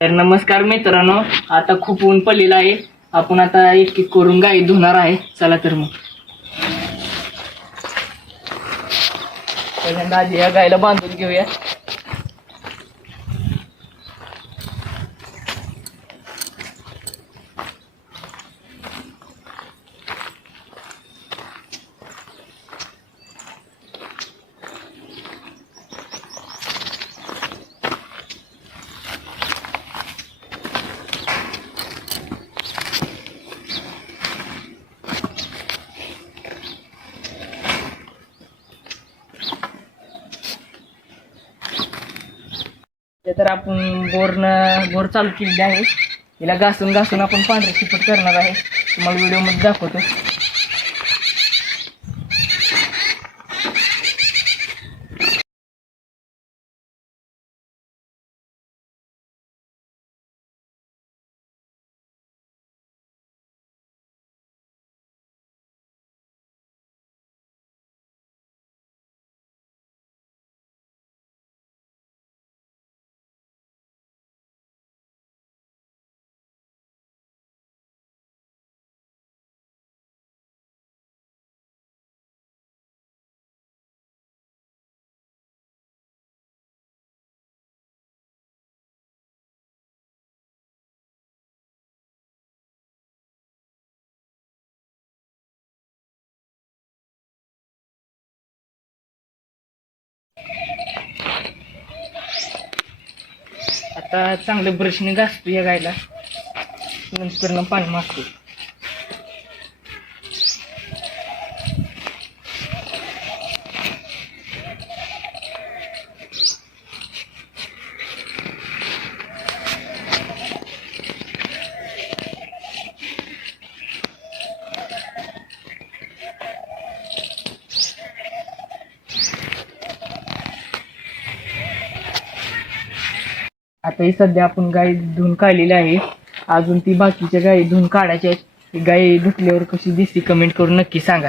तर नमस्कार मित्रांनो आता खूप ऊन पडलेलं आहे. आपण आता एक एक करून गाई धुणार आहे. चला तर मग. पहिल्यांदा आधी या गायला बांधून घेऊया. ते तर आपण बोरनं बोर चालू केलेली आहे. हिला घासून घासून आपण पांढरे शिपट करणार आहे. तुम्हाला व्हिडिओमध्ये दाखवतो. आता चांगलं ब्रशने घासतो या गायला. नंतर पाणी मारतो आता ही सध्या आपण गाय धुवून काढलेली आहे. अजून ती बाकीच्या गायी धुवून काढायच्या आहेत. गाय धुतल्यावर कशी दिसते कमेंट करून नक्की सांगा.